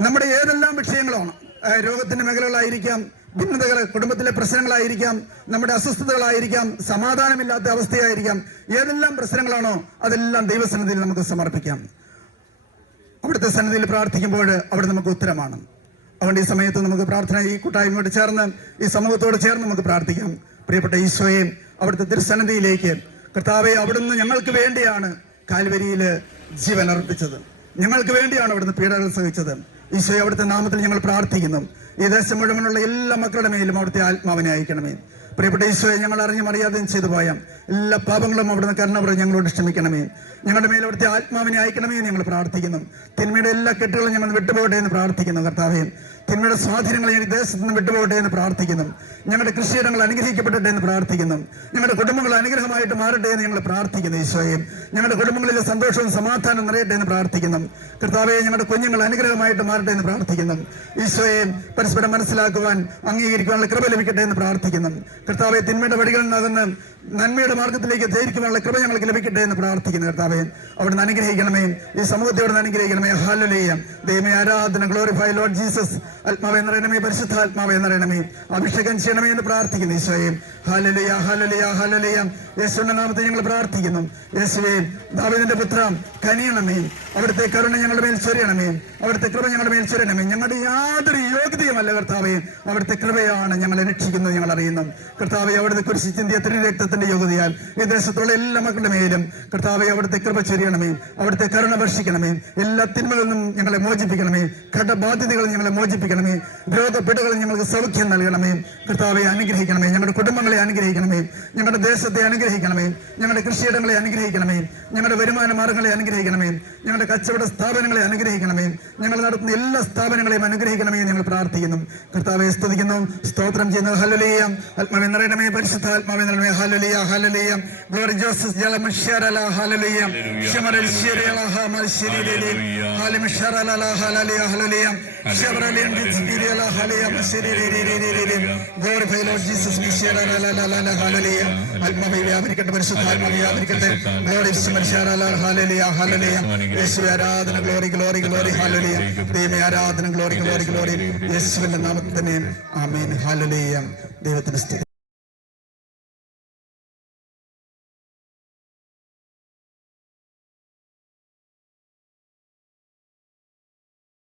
നമ്മുടെ ഏതെല്ലാം വിഷയങ്ങളാണ് രോഗത്തിന്റെ മേഖലകളായിരിക്കാം ഭിന്നതകൾ കുടുംബത്തിലെ പ്രശ്നങ്ങളായിരിക്കാം നമ്മുടെ അസ്വസ്ഥതകളായിരിക്കാം സമാധാനമില്ലാത്ത അവസ്ഥയായിരിക്കാം ഏതെല്ലാം പ്രശ്നങ്ങളാണോ അതെല്ലാം ദൈവസന്നിധിയിൽ നമുക്ക് സമർപ്പിക്കാം. അവിടുത്തെ സന്നിധിയിൽ പ്രാർത്ഥിക്കുമ്പോൾ അവിടെ നമുക്ക് ഉത്തരമാണ്. അതുകൊണ്ട് ഈ സമയത്ത് നമുക്ക് പ്രാർത്ഥന ഈ കൂട്ടായ്മയോട് ചേർന്ന് ഈ സമൂഹത്തോട് ചേർന്ന് നമുക്ക് പ്രാർത്ഥിക്കാം. പ്രിയപ്പെട്ട ഈശോയെ അവിടുത്തെ തിരുസന്നിധിയിലേക്ക് കർത്താവെ അവിടുന്ന് ഞങ്ങൾക്ക് വേണ്ടിയാണ് കാൽവരിയിൽ ജീവൻ അർപ്പിച്ചത് ഞങ്ങൾക്ക് വേണ്ടിയാണ് അവിടുന്ന് പീഡകൾ സഹിച്ചത്. ഈശോയെ അവിടുത്തെ നാമത്തിൽ ഞങ്ങൾ പ്രാർത്ഥിക്കുന്നു. ഈ ദേശം മുഴുവനുള്ള എല്ലാ മക്കളുടെ മേലും അവിടുത്തെ ആത്മാവിനെ അയക്കണമേ. പ്രിയപ്പെട്ട ഈശോയെ ഞങ്ങൾ അറിഞ്ഞും അറിയാതെയും ചെയ്തു പോയ. എല്ലാ പാപങ്ങളും അവിടുന്ന് കരുണപുറം ഞങ്ങളോട് ക്ഷമിക്കണമേ. ഞങ്ങളുടെ മേൽ അവിടുത്തെ ആത്മാവിനെ അയക്കണമേ ഞങ്ങൾ പ്രാർത്ഥിക്കുന്നു. തിന്മയുടെ എല്ലാ കെട്ടുകളും ഞങ്ങൾ വിട്ടുപോകട്ടെ എന്ന് പ്രാർത്ഥിക്കുന്നു കർത്താവേ. തിന്മയുടെ സ്വാധീനങ്ങൾ ഈ ദേശത്ത് നിന്ന് വിട്ടുപോകട്ടെ എന്ന് പ്രാർത്ഥിക്കുന്നു. ഞങ്ങളുടെ കൃഷിയിടങ്ങൾ അനുഗ്രഹിക്കപ്പെടട്ടെ എന്ന് പ്രാർത്ഥിക്കുന്നു. ഞങ്ങളുടെ കുടുംബങ്ങൾ അനുഗ്രഹമായിട്ട് മാറട്ടെ എന്ന് ഞങ്ങൾ പ്രാർത്ഥിക്കുന്നു ഈശോയെ. ഞങ്ങളുടെ കുടുംബങ്ങളിലെ സന്തോഷവും സമാധാനം നിറയട്ടെ എന്ന് പ്രാർത്ഥിക്കുന്നു. കർത്താവെ ഞങ്ങളുടെ കുഞ്ഞുങ്ങൾ അനുഗ്രഹമായിട്ട് മാറട്ടെ എന്ന് പ്രാർത്ഥിക്കുന്നു. ഈശോയെ പരസ്പരം മനസ്സിലാക്കുവാൻ അംഗീകരിക്കുവാനുള്ള കൃപ ലഭിക്കട്ടെ എന്ന് പ്രാർത്ഥിക്കുന്നു. കർത്താവെ തിന്മയുടെ വഴികളിൽ നിന്നകന്ന് നന്മയുടെ മാർഗത്തിലേക്ക് ധൈര്യമുള്ള കൃപ ഞങ്ങൾക്ക് ലഭിക്കട്ടെ എന്ന് പ്രാർത്ഥിക്കുന്നു കർത്താവെ. അവിടുന്ന് അനുഗ്രഹിക്കണമേ. ഈ സമൂഹത്തെ അനുഗ്രഹിക്കണമേ. ഹാലലേയം ദൈവമേ ആരാധന ഗ്ലോറിഫൈ ലോർഡ് ജീസസ് ആത്മാവെ നിറയണമേ പരിശുദ്ധ ആത്മാവെ നിറയണമേ. അഭിഷേകം ചെയ്യണമേ എന്ന് പ്രാർത്ഥിക്കുന്നു ഈശോയെ. ഹാലലിയ ഹാലലിയ ഹാലലിയ യേശുവിന്റെ നാമത്തെ ഞങ്ങൾ പ്രാർത്ഥിക്കുന്നു. യേശുവേ ദാവിദിന്റെ പുത്രം കനിയണമേ. അവിടുത്തെ കരുണ ഞങ്ങളുടെ മേൽ ചൊരിയണമേ. അവിടുത്തെ കൃപ ഞങ്ങളുടെ മേൽ ചൊരിയണമേ. ഞങ്ങളുടെ യാതൊരു യോഗ്യതയുമല്ല കർത്താവേ. അവിടുത്തെ കൃപയാണ് ഞങ്ങളെ രക്ഷിക്കുന്നത് ഞങ്ങൾ അറിയുന്നു. കർത്താവെ അവിടുത്തെ കുരിശി ചിന്തിയ രക്തത്തിന്റെ യോഗ്യതയാൽ ഈ ദേശത്തുള്ള എല്ലാ മക്കളുടെ മേലും കർത്താവെ അവിടുത്തെ കൃപ ചൊരിയണമേ. അവിടുത്തെ കരുണ വർഷിക്കണമേ എല്ലാ തിന്മകളിൽ നിന്നും ഞങ്ങളെ മോചിപ്പിക്കണമേ. ഘടബാധ്യതകൾ ഞങ്ങളെ മോചിപ്പിക്കണമേ. രോഗപ്പെടുകൾ ഞങ്ങൾക്ക് സൗഖ്യം നൽകണമേ. കർത്താവെ അനുഗ്രഹിക്കണമേ. ഞങ്ങളുടെ കുടുംബങ്ങളെ അനുഗ്രഹിക്കണമേ. ഞങ്ങളുടെ ദേശത്തെ അനുഗ്രഹിക്കണമേ. ഞങ്ങളുടെ കൃഷിയിടങ്ങളെ അനുഗ്രഹിക്കണമേ. ഞങ്ങളുടെ വരുമാന മാർഗങ്ങളെ അനുഗ്രഹിക്കണമേ. ഞങ്ങളുടെ കച്ചവട സ്ഥാപനങ്ങളെ അനുഗ്രഹിക്കണമേ. ഞങ്ങൾ നടത്തുന്ന എല്ലാ സ്ഥാപനങ്ങളെയും അനുഗ്രഹിക്കണമേ ഞങ്ങൾ പ്രാർത്ഥിക്കുന്നു. കർത്താവെ സ്തുതിക്കുന്നു. സ്തോത്രം ചെയ്യുന്നു. ഹലലിയ ആത്മാവെ നിറയണമേ. പരിശുദ്ധാത്മാവെ നിറയണമേ. ഹലലിയ ഹലലിയ ഗ്ലോറി ജോസഫ് ജലമശ്വരല ഹലലിയ ശമരൽ ശരിയല ഹമൽ ശരീരേ ഹാലിമിഷറല ഹലലിയ ഹലലിയ ശബരലിയൻ ജിസ്ബിരിയല ഹലിയ ശരീരേ ഗ്ലോറിഫൈ ലോർഡ് ജീസസ് മിശിയറല ഹലലിയ ആത്മാവെ വ്യാപരിക്കട്ടെ പരിശുദ്ധാത്മാവെ വ്യാപരിക്കട്ടെ. ഗ്ലോറി ശമരല ഹലലിയ ഹലലിയ യേശുവെ ആരാധന ഗ്ലോറി ഗ്ലോറി ഗ്ലോറി ഹലലിയ ദൈവമേ ആരാധന ഗ്ലോറി ഗ്ലോറി ഗ്ലോറി യേശുവിന്റെ നാമത്തിൽ തന്നെ ആമേൻ. ഹലലിയ ദൈവത്തിന് സ്തുതി.